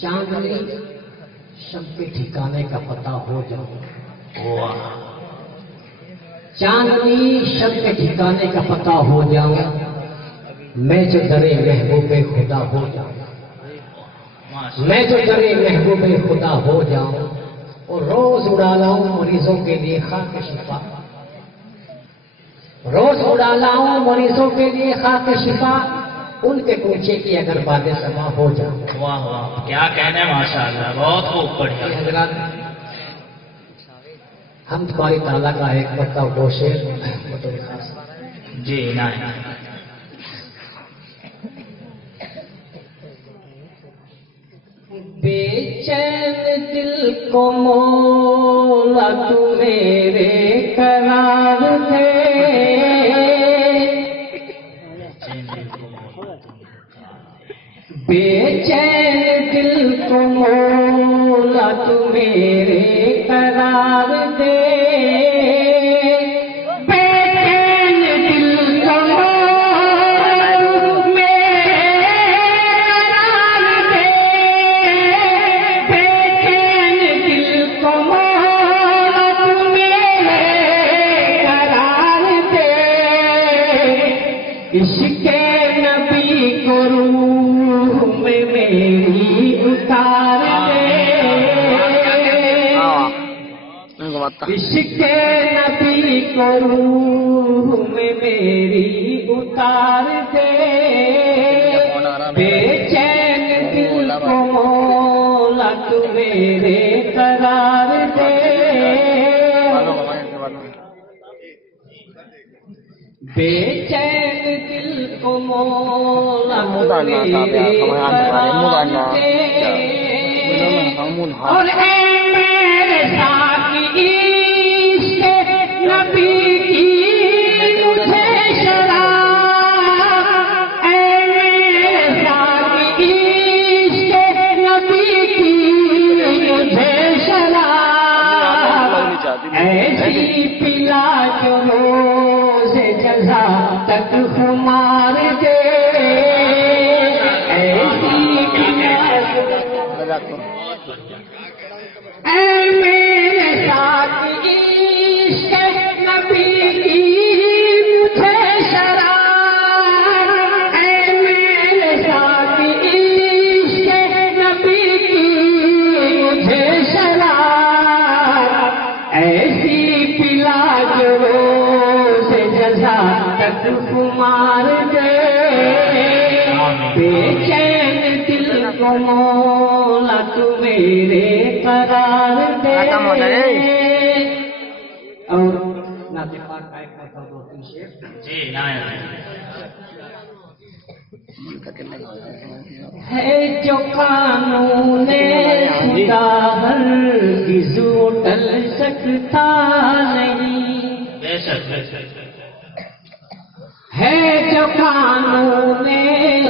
چاندنی شب کے ٹھکانے کا پتہ ہو جاؤ، چاندنی شب کے ٹھکانے کا پتہ ہو جاؤں، میں جو درے محبوب خدا ہو جاؤں، میں جو درے محبوب خدا ہو جاؤں، اور روز اڑا لاؤں مریضوں کے لیے خاک شفا، روز اڑا لاؤں مریضوں کے لیے خاک شفا، ان کے کوچے کی اگر باد سما ہو جاؤں۔ واہ واہ، کیا کہنے ماشاءاللہ، بہت خوب بڑھیا۔ حضرات، ہم تمہاری تعالیٰ کا ایک پتا دو شعر بطور خاص جی نہیں بے چین دل کو مولا تو میرے قرار دے، بے چین دل کو مولا تو میرے قرار دے، بے چین دل کو مولا تو میرے قرار دے، بے چین دل کو مولا تو میرے قرار دے، عشق نبی کو روح میں میری اتار دے، عشق نبی کو روح میں میری اتار دے، بے چین دل کو مولا تو میرے قرار دے، بے چین دل کو مولا تو میرے قرار دے، اور اے میرے ساقی عشق نبی کی مجھے شراب، اے میرے ساقی عشق نبی کی مجھے شراب، ایسی پلا جو روز جزا تک خمار دے، ایسی پلا جو اے میرے ساتھ عشق نبی کی مجھے شراب، اے میرے ساتھ عشق نبی کی مجھے شراب، ایسی پلا جو روز جزا تک خمار دے، بے چین دل کو مولا تو میرے قرار دے، اور نعت پاک کا ایک مرتبہ دو تین شعر جی نہیں ہے جو قانون خدا ہرگز ٹل سکتا نہیں، بے شک بے شک ہے جو قانون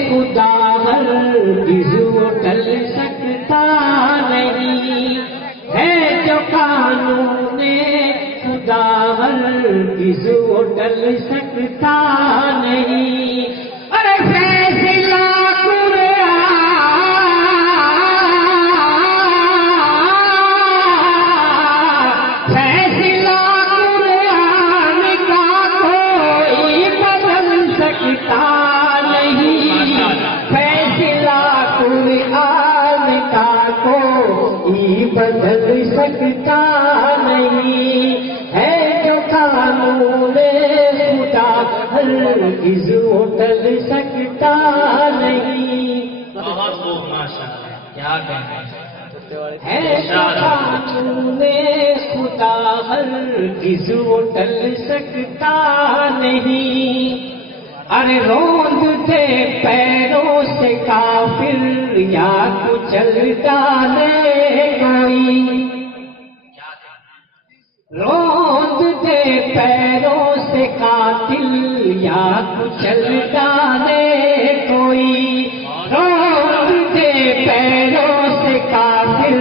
خدا ہرگز ٹل سکتا نہیں، ہے جو قانون خدا ہرگز ٹل سکتا نہیں، ارے فیصلہ بدل سکتا نہیں، ہے جو قانون خدا ہرگز بدل سکتا نہیں، بہت خوب ماشاءاللہ، کیا کہنے ہے جو قانون خدا ہرگز بدل سکتا نہیں، ارے روند دے پیروں سے کافر یا کچل ڈالے کوئی، روند دے پیروں سے قاتل یا کچل ڈالے کوئی، روند دے پیروں سے کافر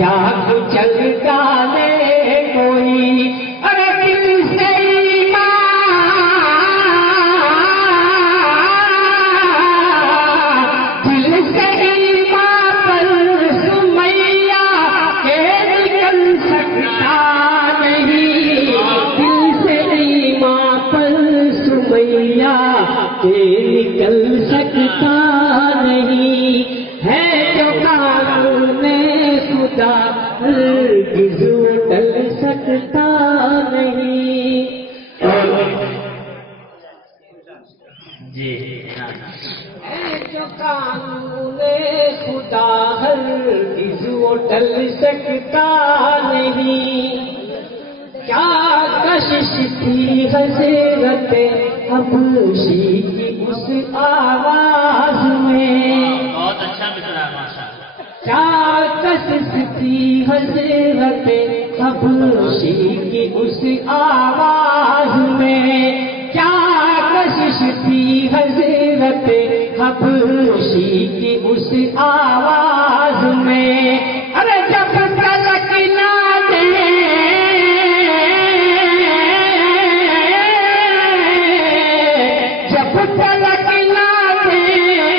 یا کچل ڈالے کوئی، ارے دل سے میاں کے نکل سکتا نہیں ہے جو قانون خدا ہرگز ٹل سکتا نہیں. جی ہے جو قانون خدا ہرگز ٹل سکتا نہیں. کیا کشش تھی حضرت حبشی کی اس آواز میں، بہت اچھا مصرع ماشاء اللہ. کیا کشش تھی حضرت حبشی کی اس آواز میں، کیا کشش تھی حضرت حبشی کی اس آواز میں. ارے جب تلک نہ دے تلک نہ دے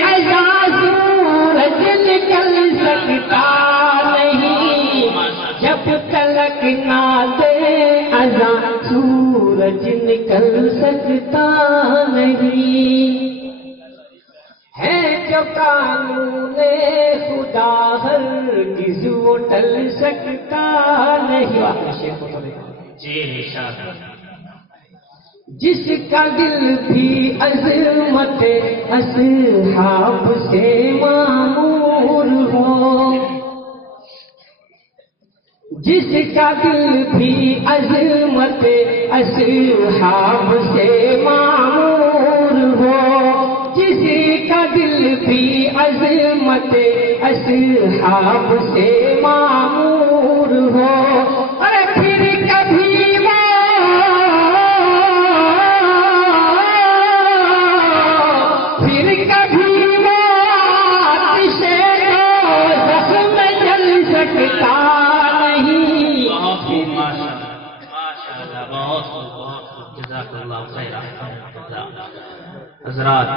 اذان سورج نکل سکتا نہیں. جب تلک نہ دے اذان سورج نکل سکتا نہیں. ہے جو قانون خدا ہرگز ٹل سکتا نہیں. جی انشاءاللہ. جس کا دل بھی عظمت اصحاب سے معمور ہو، جس کا دل بھی عظمت اصحاب سے معمور ہو، جس کا دل بھی عظمت اصحاب سے معمور ہو. ارے پھر کبھی حضرات